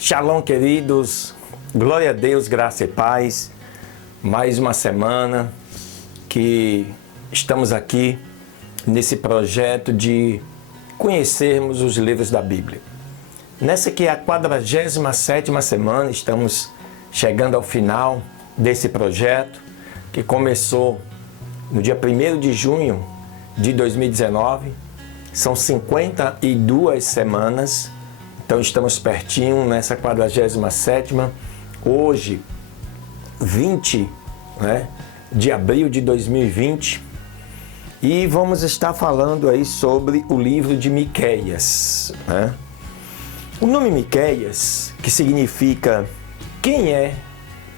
Shalom, queridos, glória a Deus, graça e paz. Mais uma semana que estamos aqui nesse projeto de conhecermos os livros da Bíblia. Nessa que é a 47ª semana, estamos chegando ao final desse projeto que começou no dia 1º de junho de 2019. São 52 semanas. Então estamos pertinho nessa 47ª, hoje, 20 de abril de 2020, e vamos estar falando aí sobre o livro de Miqueias. O nome Miqueias, que significa quem é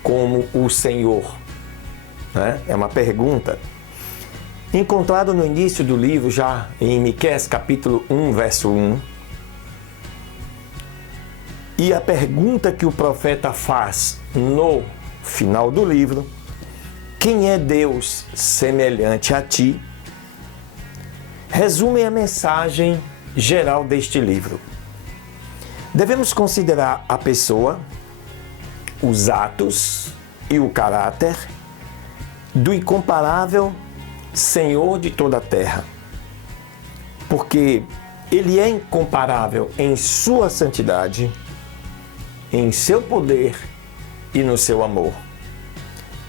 como o Senhor, é uma pergunta. Encontrado no início do livro, já em Miqueias capítulo 1, verso 1, e a pergunta que o profeta faz no final do livro, quem é Deus semelhante a ti, resume a mensagem geral deste livro. Devemos considerar a pessoa, os atos e o caráter do incomparável Senhor de toda a terra, porque Ele é incomparável em sua santidade, em seu poder e no seu amor.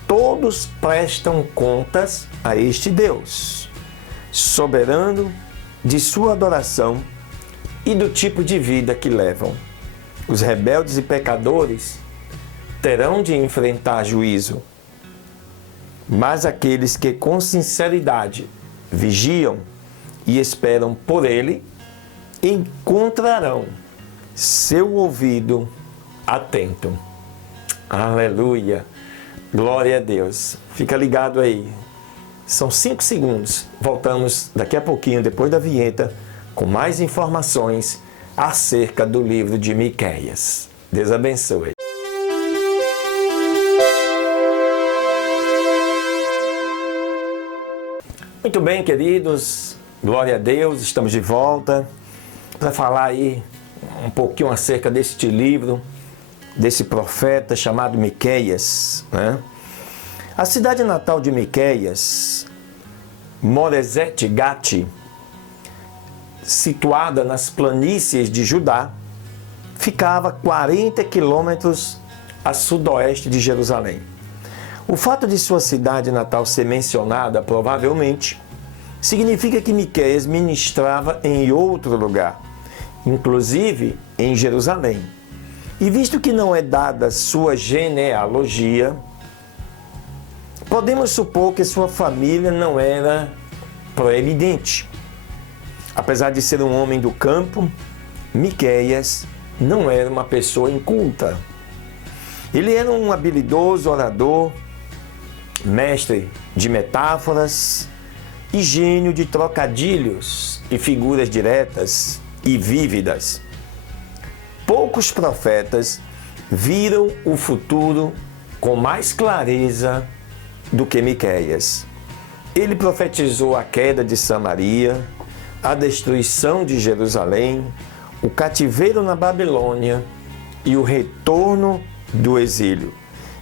Todos prestam contas a este Deus, soberano de sua adoração e do tipo de vida que levam. Os rebeldes e pecadores terão de enfrentar juízo, mas aqueles que com sinceridade vigiam e esperam por Ele, encontrarão seu ouvido atento. Aleluia! Glória a Deus! Fica ligado aí. São 5 segundos. Voltamos daqui a pouquinho, depois da vinheta, com mais informações acerca do livro de Miqueias. Deus abençoe. Muito bem, queridos. Glória a Deus. Estamos de volta para falar aí um pouquinho acerca deste livro, desse profeta chamado Miqueias. A cidade natal de Miqueias, Moresete Gati, situada nas planícies de Judá, ficava 40 quilômetros a sudoeste de Jerusalém. O fato de sua cidade natal ser mencionada, provavelmente, significa que Miqueias ministrava em outro lugar, inclusive em Jerusalém. E visto que não é dada sua genealogia, podemos supor que sua família não era proeminente. Apesar de ser um homem do campo, Miqueias não era uma pessoa inculta. Ele era um habilidoso orador, mestre de metáforas e gênio de trocadilhos e figuras diretas e vívidas. Poucos profetas viram o futuro com mais clareza do que Miqueias. Ele profetizou a queda de Samaria, a destruição de Jerusalém, o cativeiro na Babilônia e o retorno do exílio,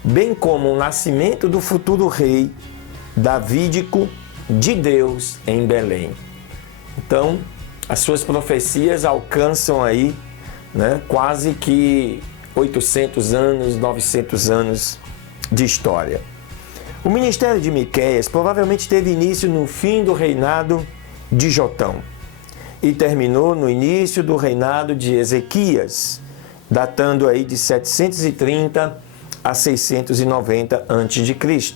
bem como o nascimento do futuro rei davídico de Deus em Belém. Então, as suas profecias alcançam aí quase que 800 anos, 900 anos de história. O ministério de Miqueias provavelmente teve início no fim do reinado de Jotão e terminou no início do reinado de Ezequias, datando aí de 730 a 690 a.C.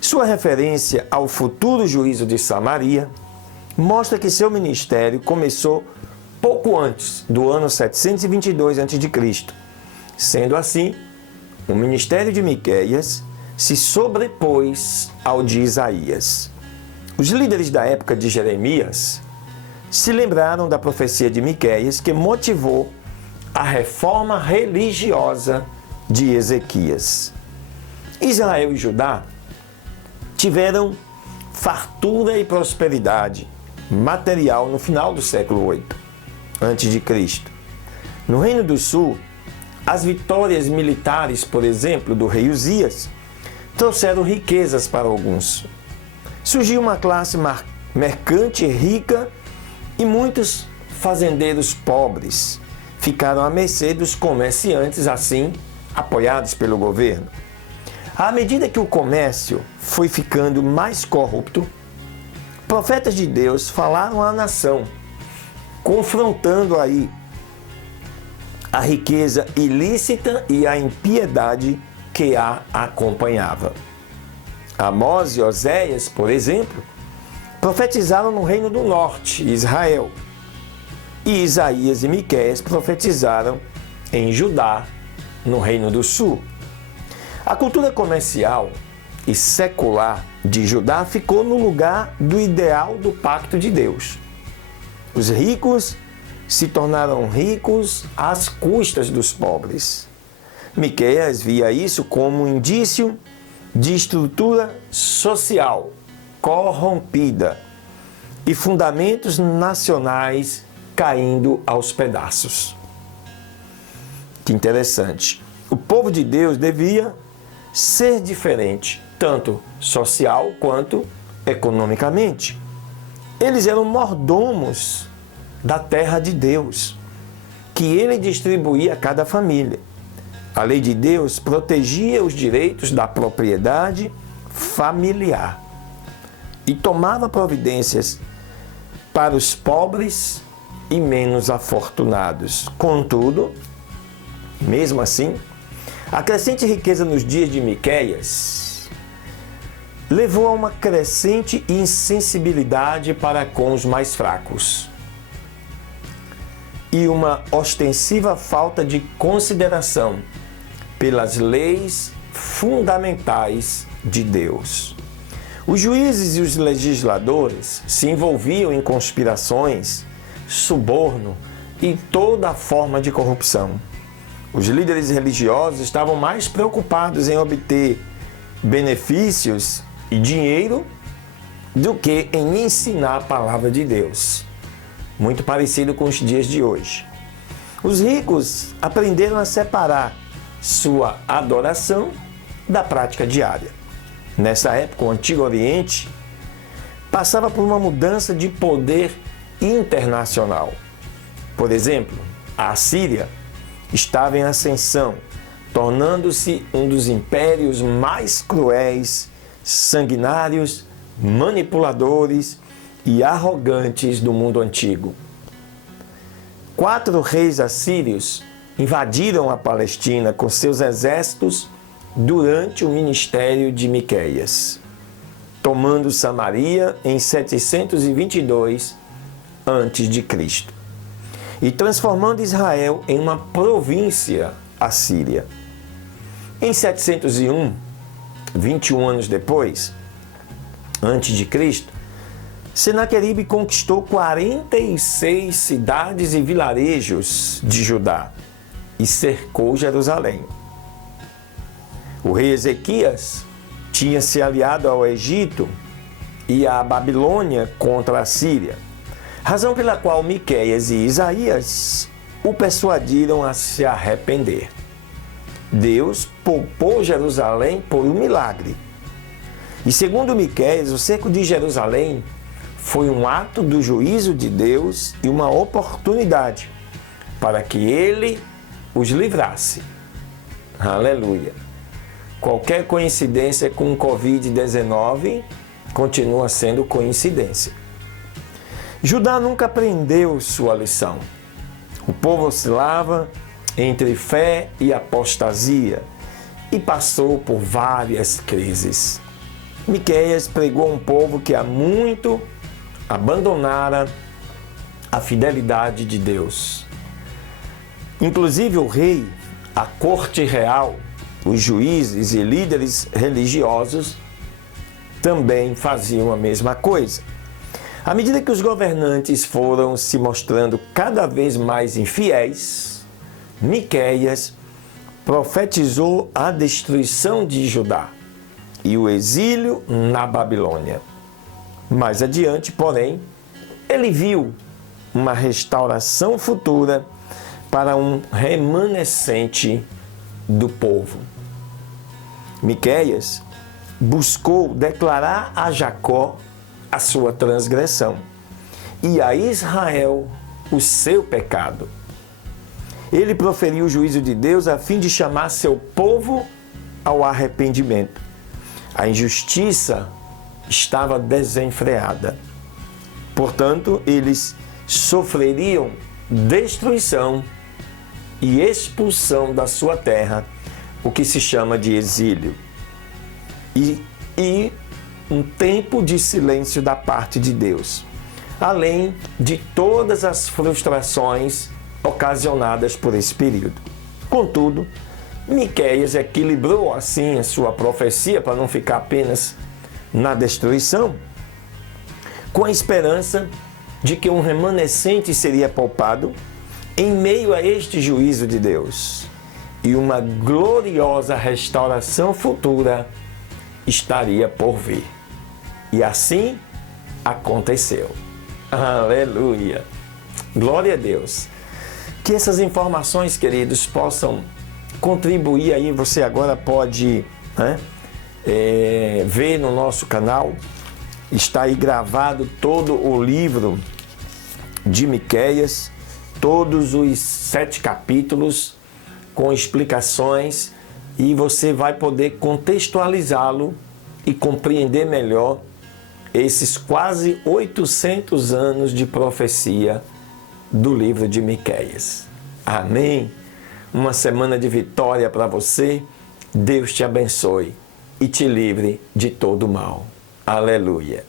Sua referência ao futuro juízo de Samaria mostra que seu ministério começou pouco antes do ano 722 a.C. Sendo assim, o ministério de Miqueias se sobrepôs ao de Isaías. Os líderes da época de Jeremias se lembraram da profecia de Miqueias que motivou a reforma religiosa de Ezequias. Israel e Judá tiveram fartura e prosperidade material no final do século VIII a.C. No Reino do Sul, As vitórias militares, por exemplo, do rei Uzias, trouxeram riquezas para alguns. Surgiu uma classe mercante rica e muitos fazendeiros pobres ficaram à mercê dos comerciantes, assim apoiados pelo governo. À medida que o comércio foi ficando mais corrupto, profetas de Deus falaram à nação, confrontando aí a riqueza ilícita e a impiedade que a acompanhava. Amós e Oséias, por exemplo, profetizaram no reino do norte, Israel. E Isaías e Miqueias profetizaram em Judá, no reino do sul. A cultura comercial e secular de Judá ficou no lugar do ideal do pacto de Deus. Os ricos se tornaram ricos às custas dos pobres. Miqueias via isso como um indício de estrutura social corrompida e fundamentos nacionais caindo aos pedaços. Que interessante. O povo de Deus devia ser diferente, tanto social quanto economicamente. Eles eram mordomos da terra de Deus, que ele distribuía a cada família. A lei de Deus protegia os direitos da propriedade familiar e tomava providências para os pobres e menos afortunados. Contudo, mesmo assim, a crescente riqueza nos dias de Miqueias levou a uma crescente insensibilidade para com os mais fracos e uma ostensiva falta de consideração pelas leis fundamentais de Deus. Os juízes e os legisladores se envolviam em conspirações, suborno e toda forma de corrupção. Os líderes religiosos estavam mais preocupados em obter benefícios e dinheiro do que em ensinar a palavra de Deus. Muito parecido com os dias de hoje. Os ricos aprenderam a separar sua adoração da prática diária. Nessa época, o Antigo Oriente passava por uma mudança de poder internacional. Por exemplo, a Assíria estava em ascensão, tornando-se um dos impérios mais cruéis, sanguinários, manipuladores e arrogantes do mundo antigo. 4 reis assírios invadiram a Palestina com seus exércitos durante o ministério de Miqueias, tomando Samaria em 722 a.C. e transformando Israel em uma província assíria. Em 701, 21 anos depois, antes de Cristo, Senaqueribe conquistou 46 cidades e vilarejos de Judá e cercou Jerusalém. O rei Ezequias tinha se aliado ao Egito e à Babilônia contra a Síria, razão pela qual Miqueias e Isaías o persuadiram a se arrepender. Deus poupou Jerusalém por um milagre. E segundo Miqueias, o cerco de Jerusalém foi um ato do juízo de Deus e uma oportunidade para que ele os livrasse. Aleluia! Qualquer coincidência com o Covid-19 continua sendo coincidência. Judá nunca aprendeu sua lição. O povo oscilava entre fé e apostasia e passou por várias crises. Miqueias pregou a um povo que há muito abandonara a fidelidade de Deus. Inclusive o rei, a corte real, os juízes e líderes religiosos também faziam a mesma coisa. À medida que os governantes foram se mostrando cada vez mais infiéis, Miqueias profetizou a destruição de Judá e o exílio na Babilônia. Mais adiante, porém, ele viu uma restauração futura para um remanescente do povo. Miqueias buscou declarar a Jacó a sua transgressão e a Israel o seu pecado. Ele proferiu o juízo de Deus a fim de chamar seu povo ao arrependimento. A injustiça estava desenfreada. Portanto, eles sofreriam destruição e expulsão da sua terra, o que se chama de exílio. E um tempo de silêncio da parte de Deus, além de todas as frustrações ocasionadas por esse período. Contudo, Miqueias equilibrou assim a sua profecia para não ficar apenas na destruição, com a esperança de que um remanescente seria poupado em meio a este juízo de Deus e uma gloriosa restauração futura estaria por vir. E assim aconteceu. Aleluia! Glória a Deus! Que essas informações, queridos, possam contribuir aí. Você agora pode ver no nosso canal, está aí gravado todo o livro de Miqueias, todos os 7 capítulos com explicações, e você vai poder contextualizá-lo e compreender melhor esses quase 800 anos de profecia do livro de Miqueias. Amém? Uma semana de vitória para você. Deus te abençoe e te livre de todo mal. Aleluia!